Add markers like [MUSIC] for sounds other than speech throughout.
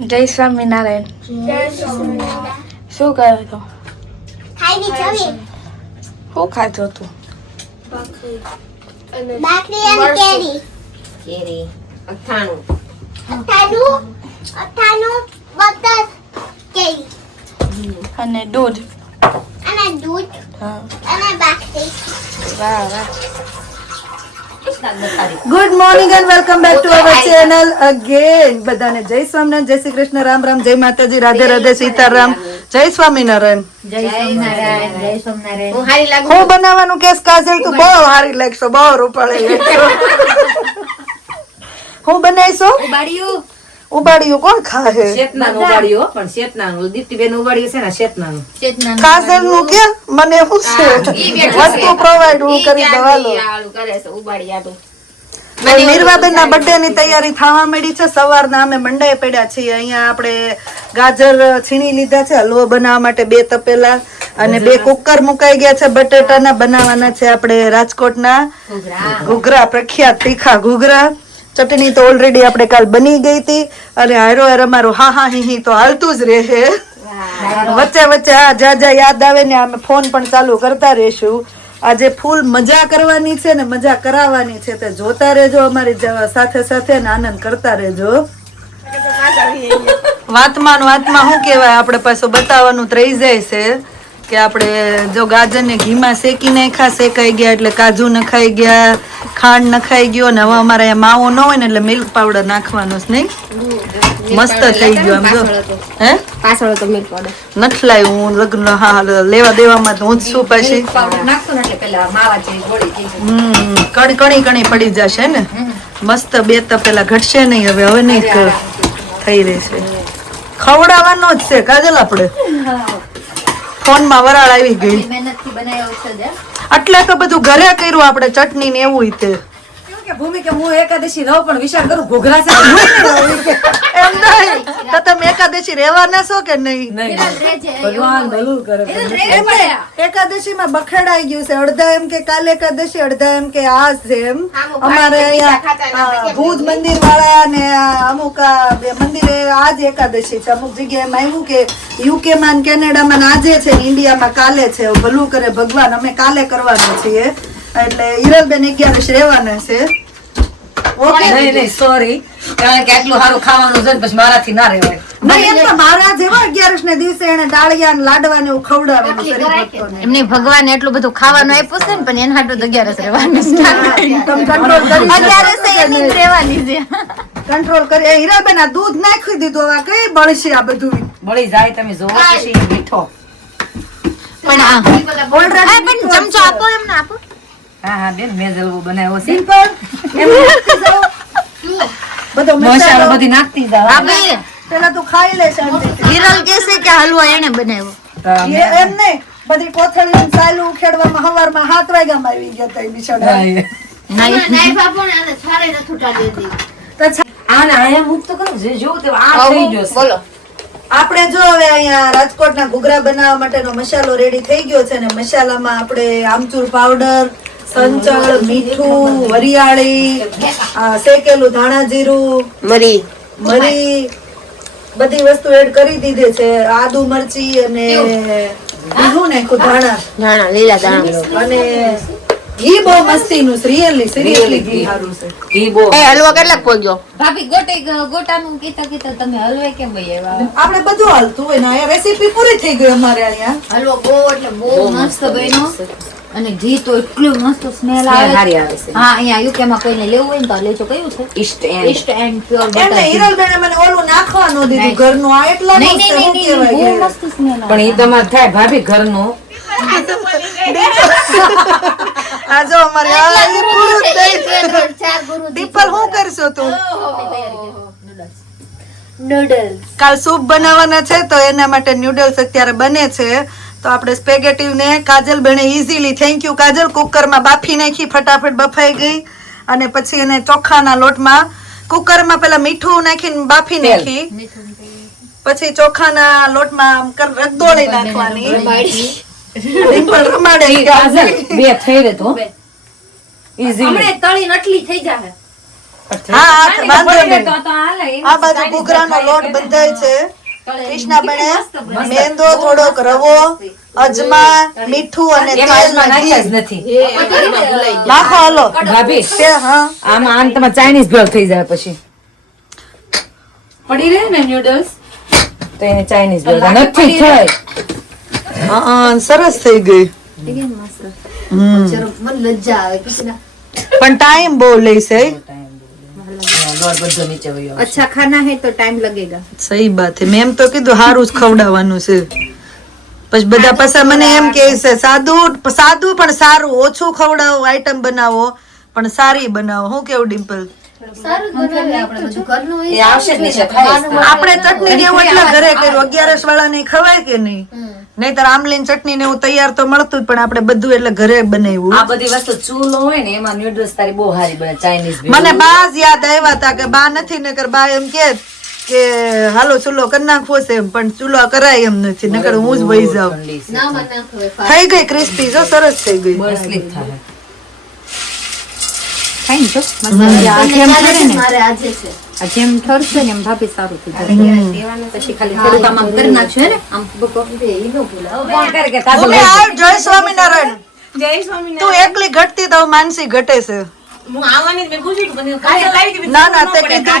જય સ્વામિનારાયણ. શું કર્યો હતો શું ખાધું તું અને દૂધ. અને દૂધ. હા. અને બાકરી વાહ વાહ. Good morning and welcome back to our channel again બધાને જય સ્વામિનારાયણ જય શ્રી કૃષ્ણ રામ રામ જય માતાજી રાધે રાધે સીતારામ. જય સ્વામિનારાયણ. હું જય સ્વામિનારાયણ. હું બનાવવાનું કેસ કાજલ તું બહુ હારી લાગશો બહુ રૂપાળી. [LAUGHS] હું બનાવીશો? ઉબાડ્યું કોણ ખાહે શેતનાનું ઉબાડ્યું હો, પણ શેતનાનું. દીપ્તિબેન ઉબાડ્યું છે ને શેતનાનું. કાજલનું કે મને શું છે. વસ્તુ પ્રોવાઈડ હું કરી દવા કરે છે ઉબાડી આડું નીરવાબેન ના બર્થડે ની તૈયારી થવા મળી છે. સવારના અમે મંડાઈ પડ્યા છીએ. અહીંયા આપણે ગાજર છીણી લીધા છે હલવો બનાવવા માટે બે તપેલા અને બે કુકર મુકાઈ ગયા છે. બટેટાના બનાવવાના છે આપણે રાજકોટના. ઘૂઘરા પ્રખ્યાત તીખા ઘૂઘરા. ચટણી તો ઓલરેડી આપણે કાલ બની ગઈ હતી અને હારો હાર અમારું હા હા હી હી તો હાલતું જ રહે. વચ્ચે વચ્ચે આ જા જા યાદ આવે ને અમે ફોન પણ ચાલુ કરતા રહેશું. આજે ફૂલ મજા કરવાની છે ને મજા કરાવવાની છે તે જોતા રહેજો અમારી સાથે સાથે ને આનંદ કરતા રહેજો. વાતમાં વાતમાં શું કહેવાય? આપણે પાછું બતાવવાનું ત્રઈ રહી જાય છે. કે આપણે જો ગાજરને ઘીમાં શેકી નાખ્યા શેકાઈ ગયા એટલે કાજુ નખાઈ ગયા ખાંડ નખાઈ ગયો ને હવે અમારે અહીંયા માવો ન હોય ને એટલે મિલ્ક પાવડર નાખવાનો છે નહીં? મસ્ત થઈ ગયો આમ જો. હે? પાછળ તો મિલ્ક પાવડર નથી લાવ્યું હું લગ્ન હા લેવા દેવામાં તો હું જ છું પછી. ને. હમ કણી કણી કણી પડી જશે ને? મસ્ત બે તપેલા ઘટશે નહીં હવે હવે નહીં થઈ રહેશે. ખવડાવવાનો જ છે કાજલ આપણે. ફોનમાં વરાળ આવી ગઈ. આટલા તો બધું ઘરે કર્યું આપણે ચટણી ને એવું તે ભૂમિ કે હું એકાદશી રહું પણ વિચાર કરું ઘોઘરા છે [LAUGHS] એમ નહીં. તો તમે એકાદશી રહેવાના છો કે નહીં? ભગવાન ભલું કરે એમ નહીં. એકાદશીમાં બખેડાઈ ગયું છે. અડધા એમ કે કાલે એકાદશી અડધા એમ કે આ છે એમ. અમારે અહીંયા ભૂત મંદિર વાળા ને અમુક આ બે મંદિરે આજ એકાદશી છે. અમુક જગ્યાએ એમ આવ્યું કે યુકે માં કેનેડા માં આજે છે ઇન્ડિયા ઇન્ડિયામાં કાલે છે. ભલું કરે ભગવાન અમે કાલે કરવાના છીએ. એટલે હિરલબેન અગિયારસ રહેવાના છે? ઓકે. નહીં નહીં સોરી કારણ કે આટલું સારું ખાવાનું છે પછી મારાથી ના રહેવાય. નહીં એમ તો મારા જેવા અગિયારસ ને દિવસે એને ડાળિયા ને લાડવા ને એવું ખવડાવેલું શરીર ભક્તોને. એમને ભગવાન એટલું બધું ખાવાનું આપ્યું છે ને પણ એના હાટું અગિયારસ રહેવાનું તમે કંટ્રોલ કરી અગિયારસ શકો છો કે એની રહેવાની છે. કંટ્રોલ કરી. હીરાબેન આ દૂધ નાખી દીધું હવે કઈ બળશે આ બધું? બળી જાય તમે જોવો પછી મીઠો. પણ આ આ પણ ચમચો આપો એમને આપો. હા હા બેન મેં જલવો બનાવ્યો છે. સિમ્પલ. એમ બધો મસાલો બધી નાખતી જાવ આપી પેલા તો ખાઈ લે શાંતિથી. વિરલ કહેશે કે હલવો એને બનાવ્યો. એ એમ નહીં. બધી કોથળી ને સાયલું ઉખેડવામાં હવારમાં હાથ વાગ્યામાં આવી ગયા તા બિચારા. તો છા- આને આયા મુક્ત કરો જે જોવું તે આ થઈ ગયો છે. બોલો. આપણે જો હવે અહીંયા રાજકોટના ઘૂઘરા બનાવવા માટેનો મસાલો રેડી થઈ ગયો છે ને મસાલામાં આપણે આમચૂર પાવડર સંચળ મીઠું વરિયાળી શેકેલું ધાણા જીરું મરી. મરી બધી વસ્તુ એડ કરી દીધી છે. આદુ મરચી અને બીજું નાખ્યું ધાણા. ધાણા લીલા ધાણા. અને ઘી બહુ મસ્તીનું સિરિયલી સિરિયલી ઘી સારું છે. ઘી બહુ એ હલવો કેટલાક પોગ્યો ભાભી ગોટે ગોટાનું કીતા કીતા તમે હલવે કેમ ભાઈ આવ્યા? આપણે બધું હાલતું હોય ને આ રેસીપી પૂરી થઈ ગઈ અમારે અહીંયા. હલવો બહુ એટલે બહુ મસ્ત બન્યો. અને ઘી તો એટલું મસ્ત સ્મેલ આવે સારી આવે છે. હા અહીંયા યુકે માં કોઈને લેવું હોય ને તો લેજો. કયું છે? East end east end pure એમને હિરલ બેને મને ઓલું નાખવાનું દીધું ઘરનું આ એટલા મસ્ત નહીં નહીં નહીં, કહેવાય બહુ મસ્ત સ્મેલ પણ એ તમાર થાય ભાભી ઘરનું. [LAUGHS] આ જો અમારે આ પૂરું થઈ ગયું. દીપલ શું કરશો તું? કાલ સૂપ બનાવવાના છે તો એના માટે ન્યુડલ્સ અત્યારે બને છે. તો આપણે સ્પેગેટિવને કાજલ બેને ઇઝીલી થેન્ક યુ કાજલ કુકરમાં બાફી નાખી ફટાફટ બફાઈ ગઈ અને પછી એને ચોખાના લોટમાં કુકરમાં પેલા મીઠું નાખીને બાફી નાખી. પછી ચોખાના લોટમાં આમ કર- રગદોળી નાખવાની. રમાડે. બે થઈ રહે તો. હમણે તળી નટલી થઈ જાહે. હા આ બાજુ કુકરાનો લોટ બંધાય છે. કૃષ્ણાબેને મેંદો થોડોક રવો અજમા મીઠું અને તેલ અજમા નાખ્યા જ નથી. નાખો હાલો. ભાભી આમાં અંતમાં ચાઇનીઝ ભેળ થઈ જાય પછી. પડી રહે ને નૂડલ્સ તો એને ચાઇનીઝ ભેળ નથી થઈ. હા, સરસ થઈ ગઈ. ચલો, મને લજ્જા આવે. કિસના પણ ટાઈમ બહુ લેશે લોટ બધો નીચે વયો अच्छा खाना है तो टाइम लगेगा સહી બાત છે મેં એમ તો કીધું સારું જ ખવડાવવાનું છે પછી બધા પાછા મને એમ કે છે સાદું સાદું પણ સારું ઓછું ખવડાવો આઈટમ બનાવો પણ સારી બનાવો હું કેવું ડિમ્પલ સારું જ બનાવે આપણે ચટણી ને એવું એટલે ઘરે કર્યું અગિયારસ વાળા ને ખવાય કે નહીં? નહીતર આમલીન ચટણી ને એવું તૈયાર તો મળતું પણ આપણે બધું એટલે ઘરે બનાવ્યું. આ બધી વસ્તુ ચૂલો હોય ને એમાં નૂડલ્સ તારી બહુ સારી બને ચાઇનીઝ મને બાજ યાદ આવ્યા હતા કે બા નથી નકર બા એમ કે કે હાલો ચૂલો કરી નાખવો છે એમ પણ ચૂલો કરાય એમ નથી નકર હું જ વહી જાઉં. ના મને ના ખવાય. થઈ ગઈ ક્રિસ્પી જો સરસ થઈ ગઈ. થાય ખાઈ જો જેમ કરે ને? મારે આજે છે. આ જેમ ઠરશે ને એમ ભાભી સારું થઈ જશે. પછી ખાલી થોડું કામ આમ કરી નાખશું ને? આમ બકો જય સ્વામિનારાયણ. તું એકલી ઘટતી તો માનસી ઘટે છે. ના ના તે કીધું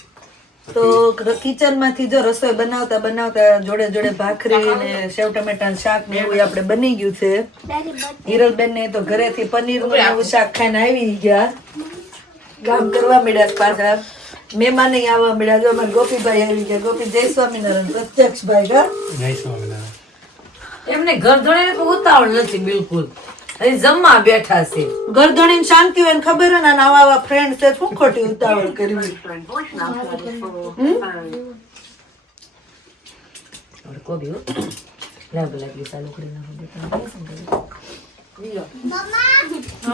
તો કિચનમાંથી જો રસોઈ બનાવતા બનાવતા જોડે જોડે ભાખરી ને સેવ ટમેટા શાક ને એવું આપણે બની ગયું છે. હિરલબેન ને તો ઘરેથી પનીરનું એવું શાક ખાઈને આવી ગયા. કામ કરવા મળ્યા પાછા. મહેમાન આવવા મળ્યા જો અમારા ગોપીભાઈ આવી ગયા. ગોપી જય સ્વામિનારાયણ પ્રત્યક્ષભાઈ કા એમને ઘર ધોળે ઉતાવળ નથી બિલકુલ. હજી જમવા બેઠા છે. ગરદણી શાંતિ હોય ને ખબર હોય ને આવા આવા ફ્રેન્ડ છે શું ખોટી ઉતાવળ કરવી બેટા.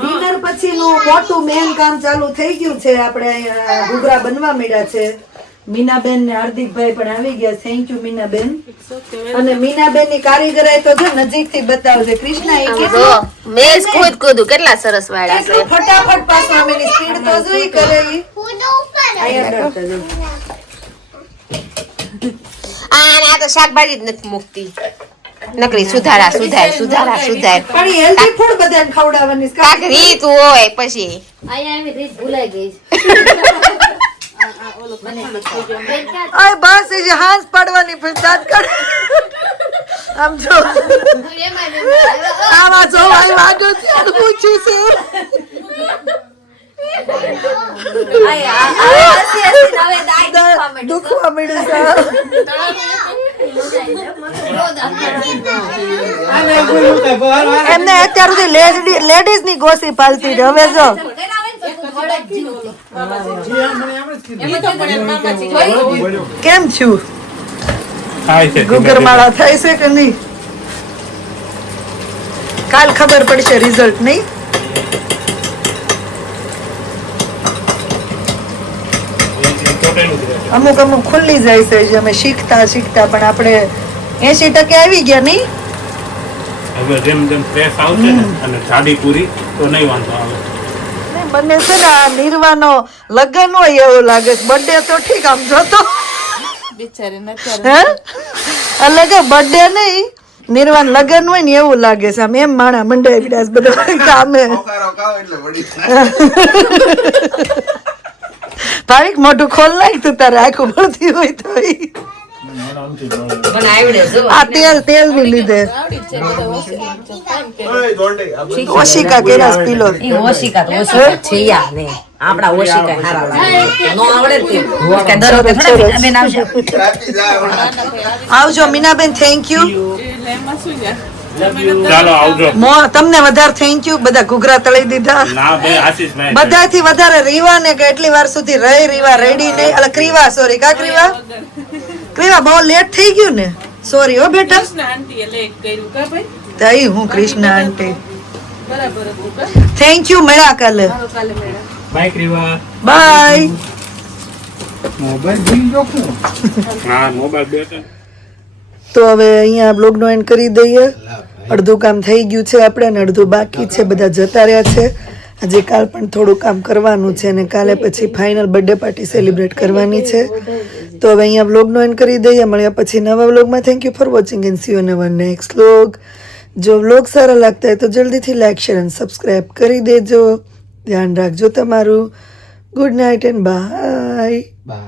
ડિનર પછીનું મોટું મેન કામ ચાલુ થઈ ગયું છે. આપણે અહીંયા ઘૂઘરા બનવા મળ્યા છે. મીનાબેન ને હાર્દિકભાઈ પણ આવી ગયા. થેન્ક યુ મીનાબેન. અને મીનાબેનની કારીગરાઈ તો જો નજીકથી બતાવજે કૃષ્ણા એ કેટલું મેં ખુદ કૂદું કેટલા સરસ વાળા છે. ફટાફટ પાછો અમે સ્પીડ તો જોઈ કરેલી. અહીંયા કરતા જો. આ તો શાકભાજી જ નથી મૂકતી. નકરી સુધારા સુધાર સુધારા સુધાર પણ હેલ્ધી ફૂડ બધાને ખવડાવવાની કાક રીત હોય પછી. આયા એવી રીત ભૂલાઈ ગઈ [LAUGHS] આય બસ એ હાંસ પાડવાની પણ તાત્કાળ આમ જો. આવા જો આય વાગો છે પૂછ્યું છે. દુખવા મળ્યું એમને અત્યાર સુધી લેડીઝની ગોસી પાલતી. હવે જો. કેમ છું? થાય છે ગુગર માળા થાય છે કે નહીં? કાલ ખબર પડશે રિઝલ્ટ નહીં. અમુક અમુક ખુલ્લી જાય છે જે અમે શીખતા શીખતા પણ આપણે એસી ટકે આવી ગયા નહીં? હવે જેમ જેમ ફ્રેશ આવશે ને અને જાડી પૂરી તો નહીં વાંધો આવે. મને છે ને આ નિર્વાનો લગ્ન હોય એવું લાગે છે. બર્થડે તો ઠીક આમ જોતો. હે? અલગ બર્થડે નહીં નિર્વાણ લગન હોય ને એવું લાગે છે. આમ એમ માણા મંડાઈ વિડાસ બધા કામે ભાવિક મોઢું ખોલ નાખ તું તારે આખું ભરતી હોય તો આ તેલ તેલ બી લીધે. ઓશિકા કેરાસ પીલો. ઓશિકા તો ઓશિકા છે યાર ને. આપડા ઓશિકા હારા લાગે. નો આવડે તે કે દર વખતે બેન આવશે. આવજો મીનાબેન થેન્ક યુ ચાલો આવજો. મો- તમને વધારે થેન્ક યુ બધા ઘૂઘરા તળી દીધા. ના ભાઈ. બધાથી વધારે રીવા ને કેટલી વાર સુધી રહી રીવા રેડી નહીં. એટલે ક્રીવા સોરી કા ક્રીવા? ક્રીવા બહુ લેટ થઈ ગયું ને? સોરી હો બેટા. તઈ હું કૃષ્ણ આંટી. થેન્ક યુ મળ્યા કાલે. બાય ક્રિવા બાય હા મોબાઈલ બેટા તો હવે અહીંયા બ્લોગનો એન્ડ કરી દઈએ. અડધું કામ થઈ ગયું છે આપણે ને અડધું બાકી છે. બધા જતા રહ્યા છે. આજે કાલ પણ થોડું કામ કરવાનું છે અને કાલે પછી ફાઇનલ બર્થડે પાર્ટી સેલિબ્રેટ કરવાની છે. તો હવે અહીંયા બ્લોગનો એન્ડ કરી દઈએ. મળ્યા પછી નવા બ્લોગમાં thank you for watching and see you નવર next blog જો બ્લોગ સારા લાગતા હોય તો જલ્દીથી લાઇક શેર અને સબસ્ક્રાઈબ કરી દેજો. ધ્યાન રાખજો તમારું. Good night and by